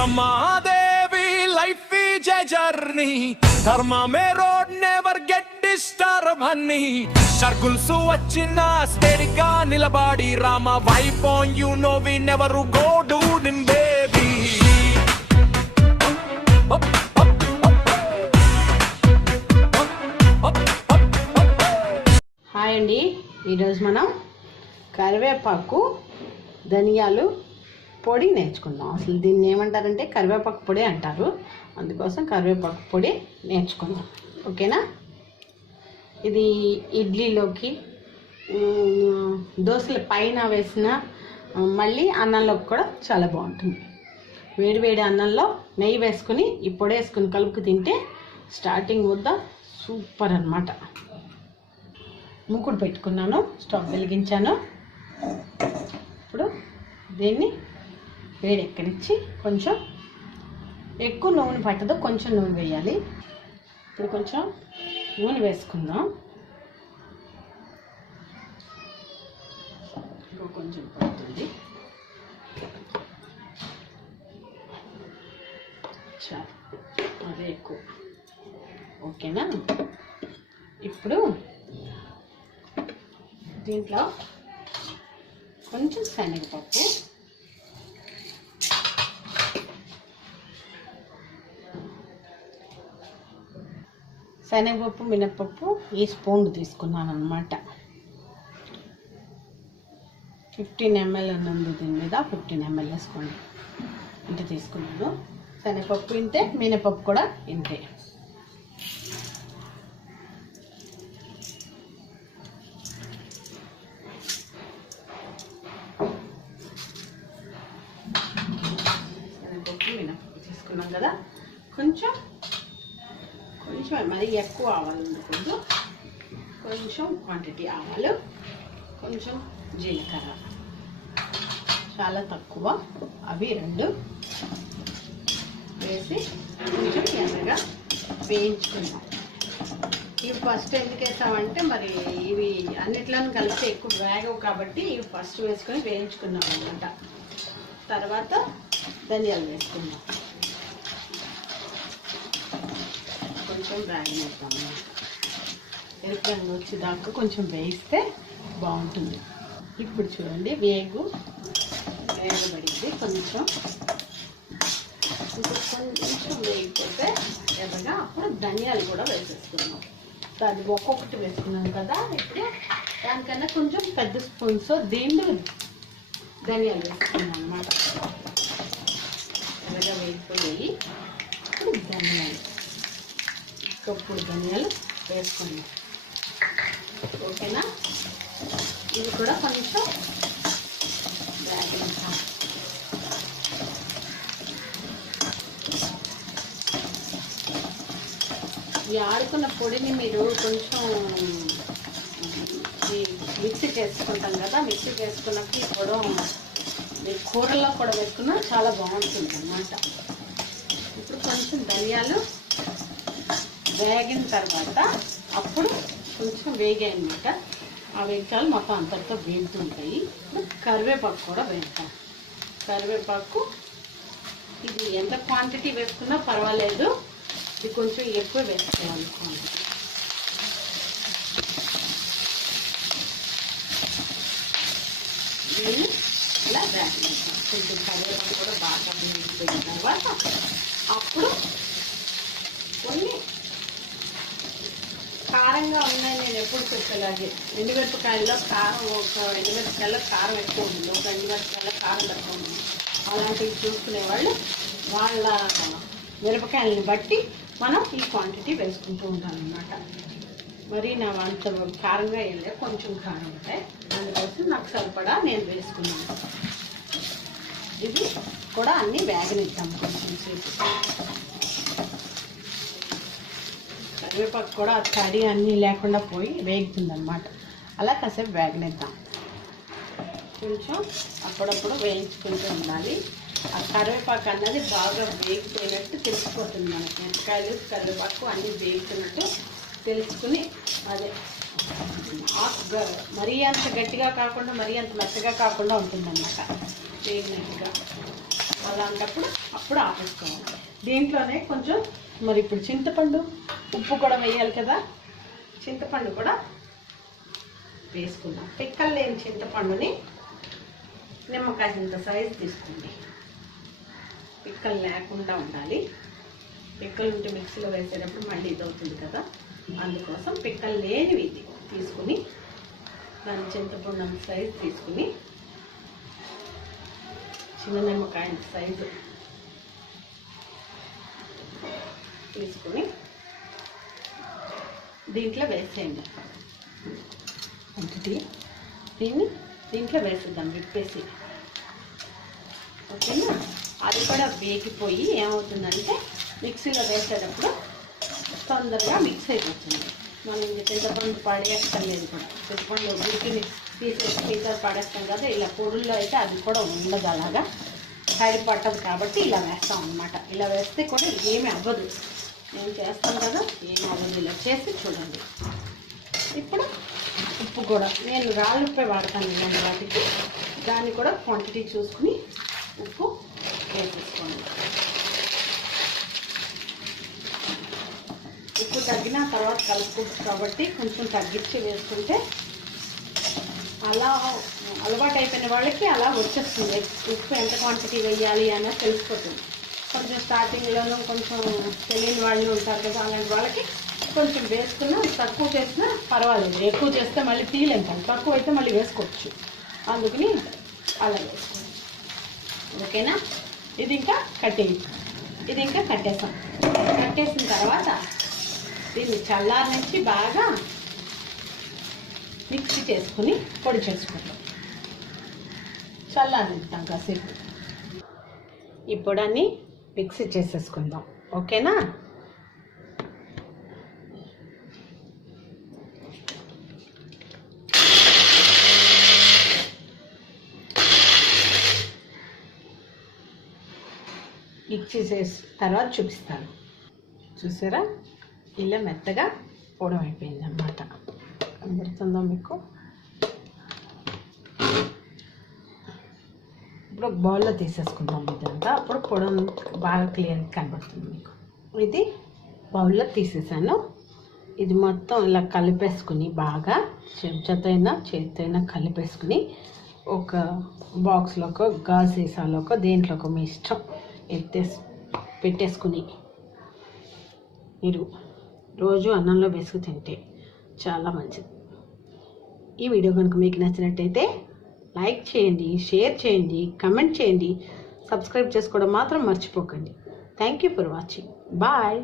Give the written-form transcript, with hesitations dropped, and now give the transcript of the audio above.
Brahmadevi, life is a journey. Dharma me road never get disturb honey. Circles vachina steady ga nilabadi. Rama wipe on you know we never go down baby. Hi అండి, ఈరోజు మనం కరివేపాకు ధనియాలు పొడి నేర్చుకుందాం. అసలు దీన్ని ఏమంటారంటే కరివేపాకు పొడి అంటారు. అందుకోసం కరివేపాకు పొడి నేర్చుకుందాం, ఓకేనా. ఇది ఇడ్లీలోకి, దోశల పైన వేసిన, మళ్ళీ అన్నంలోకి కూడా చాలా బాగుంటుంది. వేడివేడి అన్నంలో నెయ్యి వేసుకుని ఈ పొడి వేసుకుని కలుపుకు తింటే స్టార్టింగ్ ముద్ద సూపర్ అన్నమాట. మూకుడు పెట్టుకున్నాను, స్టవ్ వెలిగించాను. ఇప్పుడు దీన్ని వేడెక్కనిచ్చి కొంచెం ఎక్కువ నూనె పట్టదు, కొంచెం నూనె వేయాలి. ఇప్పుడు కొంచెం నూనె వేసుకుందాం. కొంచెం పడుతుంది, చాలు, అదే ఎక్కువ, ఓకేనా. ఇప్పుడు దీంట్లో కొంచెం శనగపప్పు, మినప్పప్పు ఈ స్పూన్ తీసుకున్నాను అన్నమాట. 15 ml అన్నందు దీని మీద 15 ml వేసుకోండి. ఇంత తీసుకున్నాను. శనగపప్పు ఇంతే, మినపప్పు కూడా ఇంతే. తీసుకున్నాం కదా, కొంచెం మరి ఎక్కువ ఆవాలు ఉండకూడదు. కొంచెం క్వాంటిటీ ఆవాలు, కొంచెం జీలకర్ర, చాలా తక్కువ, అవి 2 వేసి కొంచెం ఎర్రగా వేయించుకున్నాం. ఇవి ఫస్ట్ ఎందుకు వేస్తామంటే మరి ఇవి అన్నిట్లను కలిసి ఎక్కువ వేగవు కాబట్టి ఇవి ఫస్ట్ వేసుకొని వేయించుకున్నాం అన్నమాట. తర్వాత ధనియాలు వేసుకున్నాం, కొంచెం వేగనిద్దాం. ఎరుపు రంగు వచ్చేదాకా కొంచెం వేయిస్తే బాగుంటుంది. ఇప్పుడు చూడండి, వేగబడింది. కొంచెం వేగిపోతే ఎర్రగా అప్పుడు ధనియాలు కూడా వేసేసుకున్నాం. అది ఒక్కొక్కటి వేసుకున్నాం కదా. ఇప్పుడు దానికన్నా కొంచెం పెద్ద స్పూన్స్ దీంట్లో ధనియాలు వేసుకున్నాం అన్నమాట. ఎర్రగా వేగిపోయి ఇప్పుడు ధనియాలు వేసుకున్నాం, ఓకేనా. ఇది కూడా కొంచెం వేగించాం. ఈ ఆడుకున్న పొడిని మీరు కొంచెం మిక్సీకి వేసుకుంటాం కదా, మిక్సీకి వేసుకున్నప్పుడు ఈ పొడి మీరు కూరల్లో కూడా వేసుకున్నా చాలా బాగుంటుంది అన్నమాట. ఇప్పుడు కొంచెం ధనియాలు వేగిన తర్వాత అప్పుడు కొంచెం వేగాయి అన్నమాట. ఆ వేగాలు మొత్తం అంతటితో వేగుతుంటాయి. ఇప్పుడు కరివేపాకు కూడా వేస్తాం. కరివేపాకు ఇది ఎంత క్వాంటిటీ వేసుకున్నా పర్వాలేదు, ఇది కొంచెం ఎక్కువ వేసుకోవాలి క్వాంటిటీ. దీన్ని ఇలా వేగనిస్తాం. కొంచెం కరివేపాకు కూడా బాగా వేగిపోయిన తర్వాత అప్పుడు కొన్ని కారంగా ఉన్నాయి. నేను ఎప్పుడు చెప్పేలాగే ఎండుమిరపకాయల్లో కారం, ఒక ఎండుమిరపకాయల్లో కారం ఎక్కువ ఉంటుంది, ఒక ఎండుమిరపకాయల్లో కారం తక్కువ ఉంటుంది. అలాంటివి చూసుకునే వాళ్ళు వాళ్ళ మిరపకాయలని బట్టి మనం ఈ క్వాంటిటీ వేసుకుంటూ ఉంటాం అన్నమాట. మరి నా వంట కారంగా వెళ్ళే కొంచెం కారం ఉంటాయి, అందుకోసం నాకు సరిపడా నేను వేసుకున్నాను. ఇది కూడా అన్నీ వేగనిద్దాం కొంచెం సేపు. కరివేపాకు కూడా తడి అన్నీ లేకుండా పోయి వేగుతుంది అన్నమాట. అలా కాసేపు వేగనిద్దాం. కొంచెం అప్పుడప్పుడు వేయించుకుంటూ ఉండాలి. ఆ కరివేపాకు అన్నది బాగా వేగిపోయినట్టు తెలిసిపోతుంది మనకి. మిరపకాయలు కరివేపాకు అన్నీ వేగుతున్నట్టు తెలుసుకుని, అదే మరీ అంత గట్టిగా కాకుండా మరీ అంత మెత్తగా కాకుండా ఉంటుందన్నమాట వేగినట్టుగా. అలాంటప్పుడు అప్పుడు ఆపేసుకోవాలి. దీంట్లోనే కొంచెం మరి ఇప్పుడు చింతపండు, ఉప్పు కూడా వేయాలి కదా. చింతపండు కూడా వేసుకుందాం. పిక్కలు లేని చింతపండుని నిమ్మకాయ ఇంత సైజు తీసుకోండి. పిక్కలు లేకుండా ఉండాలి. పిక్కలు ఉంటే మిక్సీలో వేసేటప్పుడు మళ్ళీ ఇది అవుతుంది కదా, అందుకోసం పిక్కలు లేనివి తీసుకుని దాని చింతపండు అంత సైజు తీసుకుని చిన్న నిమ్మకాయ సైజు తీసుకుని దీంట్లో వేసేయండి. ఒకటి దీంట్లో వేసేద్దాం విప్పేసి. ఓకేనా? అది కూడా వేగిపోయి ఏమవుతుందంటే మిక్సీలో వేసేటప్పుడు తొందరగా మిక్స్ అయిపోతుంది. మనం ఇంక చింతపండు పడేస్తలేదు కూడా, చింతపండు ఉడికి తీసేసి మిగతా పడేస్తాం కదా. ఇలా పొడుల్లో అయితే అది కూడా ఉండదు, అలాగా సైడ్ పట్టదు కాబట్టి ఇలా వేస్తాం అన్నమాట. ఇలా వేస్తే కూడా ఏమీ అవ్వదు. నేను చేస్తాను కదా, ఏమి అవ్వదు. ఇలా చేసి చూడండి. ఇప్పుడు ఉప్పు కూడా నేను రాళ్ళ ఉప్పే వాడతాను ఇలాంటి వాటికి. దాన్ని కూడా క్వాంటిటీ చూసుకుని ఉప్పు వేసేసుకోండి. ఉప్పు తగ్గిన తర్వాత కలుపుకోవచ్చు కాబట్టి కొంచెం తగ్గించి వేసుకుంటే అలా అలవాటు అయిపోయిన వాళ్ళకి అలా వచ్చేస్తుంది. ఉప్పు ఎంత క్వాంటిటీ వేయాలి అన్నది తెలిసిపోతుంది. కొంచెం స్టార్టింగ్లోనూ కొంచెం తెలియని వాళ్ళు ఉంటారు కదా, అలాంటి వాళ్ళకి కొంచెం వేసుకున్నా తక్కువ చేసినా పర్వాలేదు. ఎక్కువ చేస్తే మళ్ళీ తీయలేం కానీ, తక్కువ అయితే మళ్ళీ వేసుకోవచ్చు. అందుకని అలా వేసుకోవచ్చు. ఓకేనా? ఇది ఇంకా కట్టేసాం. కట్టేసిన తర్వాత దీన్ని చల్లారి నుంచి బాగా మిక్సీ చేసుకుని పొడి చేసుకుంటాం. చల్లారిస్తాం కాసేపు. ఈ పొడాన్ని మిక్సీ చేసేసుకుందాం. ఓకేనా? మిక్సీ చేసి తర్వాత చూపిస్తాను. చూసారా, ఇలా మెత్తగా పొడి అయిపోయింది అన్నమాట. కనబడుతుందో మీకు? ఇప్పుడు ఒక బౌల్లో తీసేసుకుందాం ఇదంతా. అప్పుడు పొడి బాగా క్లియర్గా కనబడుతుంది మీకు. ఇది బౌల్లో తీసేసాను. ఇది మొత్తం ఇలా కలిపేసుకుని బాగా చెంచాతోనైనా చేతితోనైనా కలిపేసుకుని ఒక బాక్స్లోకో గాజు సీసాలోకో దేంట్లోకో మీ ఇష్టం పెట్టేసుకుని మీరు రోజు అన్నంలో వేసుకు తింటే చాలా మంచిది. ఈ వీడియో కనుక మీకు నచ్చినట్టయితే లైక్ చేయండి, షేర్ చేయండి, కమెంట్ చేయండి, సబ్స్క్రైబ్ చేసుకోవడం మాత్రం మర్చిపోకండి. Thank you for watching. Bye.